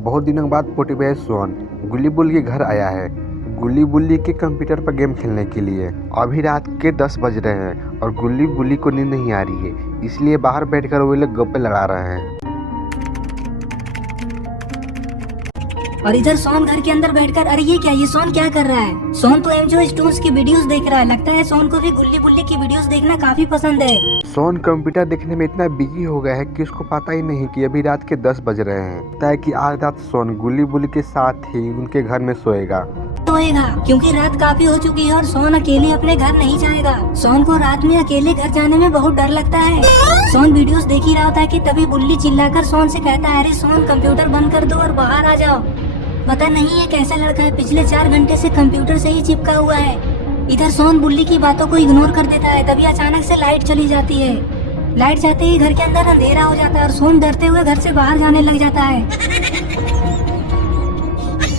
बहुत दिनों बाद पोटीबेस सोन गुल्ली बुल्ली के घर आया है गुल्ली बुल्ली के कंप्यूटर पर गेम खेलने के लिए। अभी रात के 10 बज रहे हैं और गुल्ली बुल्ली को नींद नहीं आ रही है, इसलिए बाहर बैठकर वो लोग गप्पे लड़ा रहे हैं। और इधर सोन घर के अंदर बैठकर अरे ये सोन क्या कर रहा है? सोन तो एमजो स्टोन्स की वीडियोस देख रहा है। लगता है सोन को भी गुल्ली बुल्ली की वीडियोस देखना काफी पसंद है। सोन कंप्यूटर देखने में इतना बिजी हो गया है कि उसको पता ही नहीं कि अभी रात के 10 बज रहे हैं। तय कि आज रात सोन गुल्ली बुल्ली के साथ ही उनके घर में सोएगा क्योंकि रात काफी हो चुकी है और सोन अकेले अपने घर नहीं जाएगा। सोन को रात में अकेले घर जाने में बहुत डर लगता है। सोन वीडियोस देख ही रहा होता है कि तभी बुल्ली चिल्लाकर सोन से कहता है, अरे सोन कंप्यूटर बंद कर दो और बाहर आ जाओ। पता नहीं है कैसा लड़का है, पिछले 4 घंटे से कंप्यूटर से ही चिपका हुआ है। इधर सोन बुल्ली की बातों को इग्नोर कर देता है। तभी अचानक से लाइट चली जाती है। लाइट जाते ही घर के अंदर अंधेरा हो जाता है और सोन डरते हुए घर से बाहर जाने लग जाता है।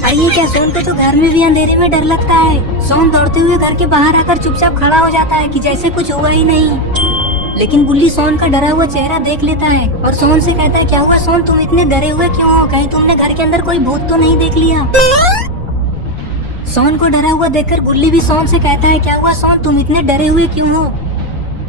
अरे क्या, सोन को तो घर में भी अंधेरे में डर लगता है। सोन दौड़ते हुए घर के बाहर आकर चुपचाप खड़ा हो जाता है कि जैसे कुछ हुआ ही नहीं। लेकिन बुल्ली सोन का डरा हुआ चेहरा देख लेता है और सोन से कहता है, क्या हुआ सोन, तुम इतने डरे हुए क्यों हो? कहीं तुमने घर के अंदर कोई भूत तो नहीं देख लिया? सोन को डरा हुआ देखकर बुल्ली भी सोन से कहता है, क्या हुआ सोन, तुम इतने डरे हुए क्यों हो?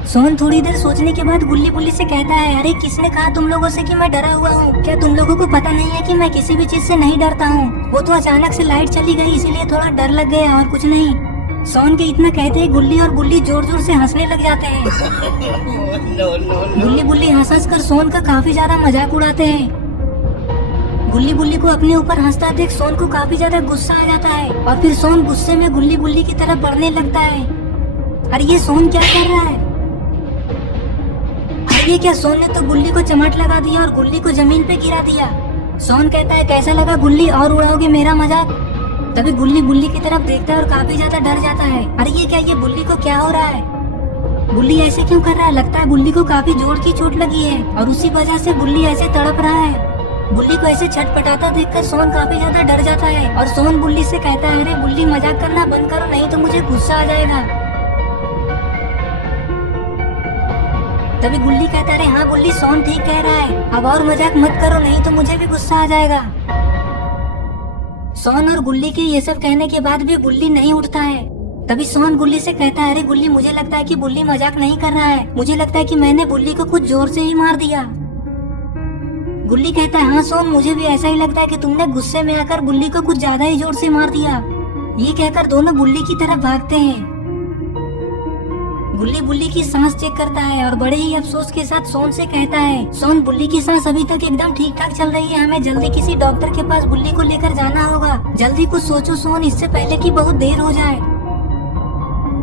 सोन थोड़ी देर सोचने के बाद गुल्ली बुल्ली से कहता है, अरे किसने कहा तुम लोगों से कि मैं डरा हुआ हूँ? क्या तुम लोगों को पता नहीं है कि मैं किसी भी चीज से नहीं डरता हूँ? वो तो अचानक से लाइट चली गई इसीलिए थोड़ा डर लग गया और कुछ नहीं। सोन के इतना कहते ही गुल्ली और बुल्ली जोर जोर से हंसने लग जाते हैं। गुल्ली बुल्ली हंस हंस कर सोन का काफी ज्यादा मजाक उड़ाते हैं। गुल्ली बुल्ली को अपने ऊपर हंसता देख सोन को काफी ज्यादा गुस्सा आ जाता है और फिर सोन गुस्से में गुल्ली बुल्ली की तरफ बढ़ने लगता है। अरे ये सोन क्या कर रहा है? ये क्या, सोन ने तो गुल्ली को चमाट लगा दिया और गुल्ली को जमीन पे गिरा दिया। सोन कहता है, कैसा लगा गुल्ली, और उड़ाओगे मेरा मजाक? तभी गुल्ली बुल्ली की तरफ देखता है और काफी ज्यादा डर जाता है। अरे ये क्या, ये बुल्ली को क्या हो रहा है? बुल्ली ऐसे क्यों कर रहा है? लगता है बुल्ली को काफी जोर की चोट लगी है और उसी वजह से बुल्ली ऐसे तड़प रहा है। बुल्ली को ऐसे छटपटाता देखकर सोन काफी ज्यादा डर जाता है और सोन बुल्ली से कहता है, अरे बुल्ली मजाक करना बंद करो नहीं तो मुझे गुस्सा आ जाएगा। तभी गुल्ली कहता है, अरे हाँ बुल्ली, सोन ठीक कह रहा है, अब और मजाक मत करो नहीं तो मुझे भी गुस्सा आ जाएगा। सोन और गुल्ली के ये सब कहने के बाद भी गुल्ली नहीं उठता है। तभी सोन गुल्ली से कहता है, अरे गुल्ली, मुझे लगता है कि बुल्ली मजाक नहीं कर रहा है, मुझे लगता है कि मैंने बुल्ली को कुछ जोर से ही मार दिया। गुल्ली कहता है, हाँ सोन, मुझे भी ऐसा ही लगता है कि तुमने गुस्से में आकर बुल्ली को कुछ ज्यादा ही जोर से मार दिया। ये कहकर दोनों बुल्ली की तरफ भागते हैं। गुल्ली बुल्ली की सांस चेक करता है और बड़े ही अफसोस के साथ सोन से कहता है, सोन, बुल्ली की सांस अभी तक एकदम ठीक ठाक चल रही है, हमें जल्दी किसी डॉक्टर के पास बुल्ली को लेकर जाना होगा। जल्दी कुछ सोचो सोन, इससे पहले कि बहुत देर हो जाए।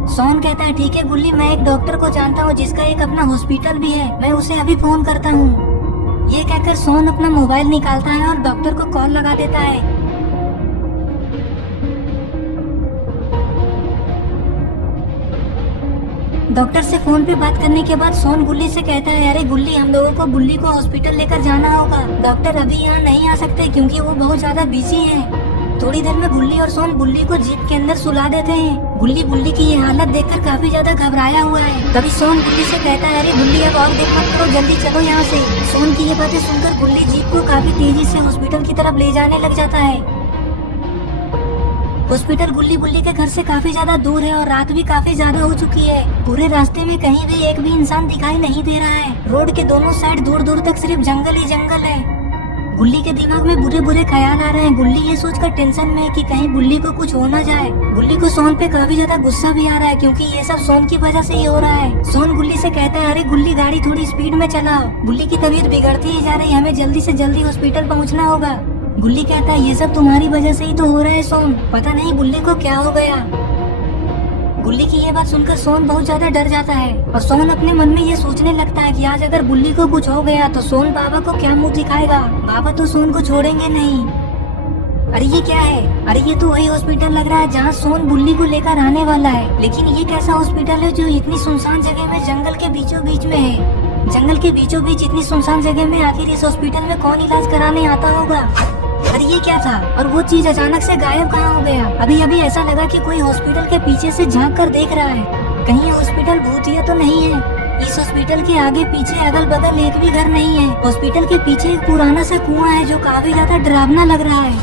सोन कहता है, ठीक है गुल्ली, मैं एक डॉक्टर को जानता हूँ जिसका एक अपना हॉस्पिटल भी है, मैं उसे अभी फोन करता हूँ। ये कहकर सोन अपना मोबाइल निकालता है और डॉक्टर को कॉल लगा देता है। डॉक्टर से फोन पे बात करने के बाद सोन गुल्ली से कहता है, अरे गुल्ली, हम लोगों को बुल्ली को हॉस्पिटल लेकर जाना होगा। डॉक्टर अभी यहाँ नहीं आ सकते क्योंकि वो बहुत ज्यादा बिजी हैं। थोड़ी देर में गुल्ली और सोन बुल्ली को जीप के अंदर सुला देते हैं। गुल्ली बुल्ली की ये हालत देखकर काफी ज्यादा घबराया हुआ है। तभी सोन गुल्ली से कहता है, अरे गुल्ली, अब और देर मत करो, जल्दी चलो यहाँ से। सोन की ये बातें सुनकर गुल्ली जीप को काफी तेजी से हॉस्पिटल की तरफ ले जाने लग जाता है। हॉस्पिटल गुल्ली बुल्ली के घर से काफी ज्यादा दूर है और रात भी काफी ज्यादा हो चुकी है। पूरे रास्ते में कहीं भी एक भी इंसान दिखाई नहीं दे रहा है। रोड के दोनों साइड दूर दूर तक सिर्फ जंगल ही जंगल है। गुल्ली के दिमाग में बुरे बुरे ख्याल आ रहे हैं। गुल्ली ये सोचकर टेंशन में है कि कहीं बुल्ली को कुछ हो ना जाए। गुल्ली को सोन पे काफी ज्यादा गुस्सा भी आ रहा है क्योंकि ये सब सोन की वजह से ही हो रहा है। सोन गुल्ली से कहता है, अरे गुल्ली, गाड़ी थोड़ी स्पीड में चलाओ, बुल्ली की तबीयत बिगड़ती ही जा रही है, हमें जल्दी से जल्दी हॉस्पिटल पहुँचना होगा। गुल्ली कहता है, ये सब तुम्हारी वजह से ही तो हो रहा है सोन, पता नहीं बुल्ली को क्या हो गया। गुल्ली की ये बात सुनकर सोन बहुत ज्यादा डर जाता है और सोन अपने मन में ये सोचने लगता है कि आज अगर बुल्ली को कुछ हो गया तो सोन बाबा को क्या मुंह दिखाएगा, बाबा तो सोन को छोड़ेंगे नहीं। अरे ये क्या है? अरे ये तो वही हॉस्पिटल लग रहा है जहाँ सोन बुल्ली को लेकर आने वाला है। लेकिन ये कैसा हॉस्पिटल है जो इतनी सुनसान जगह में, जंगल के बीचों बीच में है? जंगल के बीचों बीच इतनी सुनसान जगह में आखिर इस हॉस्पिटल में कौन इलाज कराने आता होगा? अरे ये क्या था? और वो चीज अचानक से गायब कहाँ हो गया? अभी अभी ऐसा लगा कि कोई हॉस्पिटल के पीछे से झांक कर देख रहा है, कहीं ये हॉस्पिटल भूतिया तो नहीं है। इस हॉस्पिटल के आगे पीछे अगल बगल एक भी घर नहीं है। हॉस्पिटल के पीछे एक पुराना सा कुआं है जो काफी ज्यादा डरावना लग रहा है।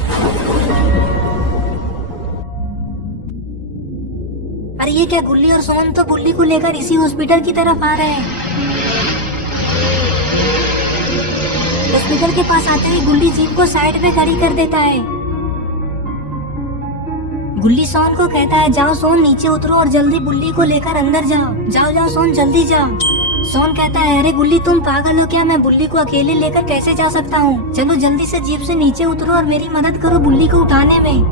अरे ये क्या, गुल्ली और सोन तो बुल्ली को लेकर इसी हॉस्पिटल की तरफ आ रहे हैं। हॉस्पिटल के पास आते ही गुल्ली जीप को साइड में खड़ी कर देता है। गुल्ली सोन को कहता है, जाओ सोन नीचे उतरो और जल्दी बुल्ली को लेकर अंदर जाओ। जाओ जाओ सोन, जल्दी जाओ। सोन कहता है, अरे गुल्ली तुम पागल हो क्या, मैं बुल्ली को अकेले लेकर कैसे जा सकता हूँ। चलो जल्दी से जीप से नीचे उतरो और मेरी मदद करो बुल्ली को उठाने में।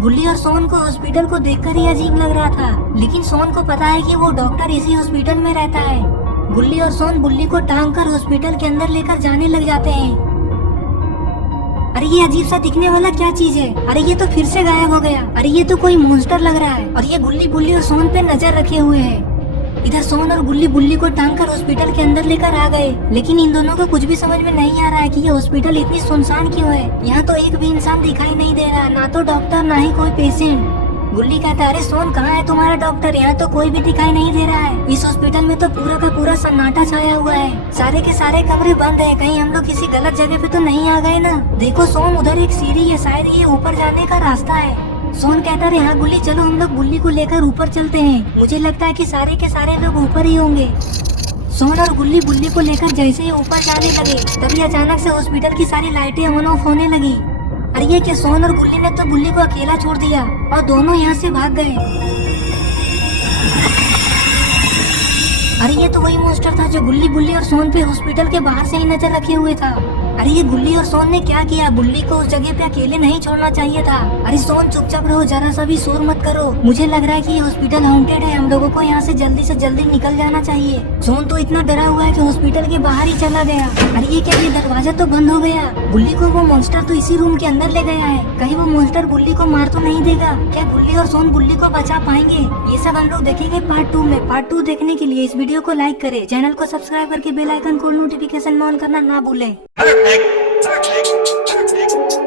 गुल्ली और सोन को हॉस्पिटल को देखकर ही अजीब लग रहा था, लेकिन सोन को पता है कि वो डॉक्टर इसी हॉस्पिटल में रहता है। गुल्ली और सोन बुल्ली को टांग कर हॉस्पिटल के अंदर लेकर जाने लग जाते हैं। अरे ये अजीब सा दिखने वाला क्या चीज है, अरे ये तो फिर से गायब हो गया। अरे ये तो कोई मॉन्स्टर लग रहा है और ये गुल्ली बुल्ली और सोन पे नजर रखे हुए है। इधर सोन और गुल्ली बुल्ली को टांग कर हॉस्पिटल के अंदर लेकर आ गए, लेकिन इन दोनों को कुछ भी समझ में नहीं आ रहा है कि ये हॉस्पिटल इतनी सुनसान क्यों है। यहाँ तो एक भी इंसान दिखाई नहीं दे रहा, ना तो डॉक्टर ना ही कोई पेशेंट। गुल्ली कहता है, अरे सोन कहाँ है तुम्हारा डॉक्टर, यहाँ तो कोई भी दिखाई नहीं दे रहा है। इस हॉस्पिटल में तो पूरा का पूरा सन्नाटा छाया हुआ है, सारे के सारे कमरे बंद है। कहीं हम लोग किसी गलत जगह पे तो नहीं आ गए ना। देखो सोन, उधर एक सीढ़ी है, शायद ये ऊपर जाने का रास्ता है। सोन कहता है, हाँ गुल्ली चलो हम लोग बुल्ली को लेकर ऊपर चलते हैं। मुझे लगता है कि सारे के सारे लोग ऊपर ही होंगे। सोन और गुल्ली बुल्ली को लेकर जैसे ही ऊपर जाने लगे, तभी अचानक से हॉस्पिटल की सारी लाइटें ऑन ऑफ होने लगी। अरे ये क्या, सोन और गुल्ली ने तो बुल्ली को अकेला छोड़ दिया और दोनों यहाँ से भाग गए। अरे ये तो वही मॉन्स्टर था जो गुल्ली बुल्ली और सोन पे हॉस्पिटल के बाहर से ही नजर रखे हुए था। अरे ये गुल्ली और सोन ने क्या किया, बुल्ली को उस जगह पे अकेले नहीं छोड़ना चाहिए था। अरे सोन चुपचाप रहो, जरा सा भी शोर मत करो। मुझे लग रहा है कि ये हॉस्पिटल हॉन्टेड है, हम लोगों को यहाँ से जल्दी निकल जाना चाहिए। सोन तो इतना डरा हुआ है कि हॉस्पिटल के बाहर ही चला गया। अरे ये क्या, ये दरवाजा तो बंद हो गया। बुल्ली को वो मॉन्स्टर तो इसी रूम के अंदर ले गया है, कहीं वो मॉन्स्टर बुल्ली को मार तो नहीं देगा। क्या गुल्ली और सोन बुल्ली को बचा पाएंगे? ये सब हम लोग देखेंगे पार्ट 2 में। पार्ट 2 देखने के लिए इस वीडियो को लाइक करें, चैनल को सब्सक्राइब करके बेल आइकन को नोटिफिकेशन में ऑन करना ना भूलें। Perfect.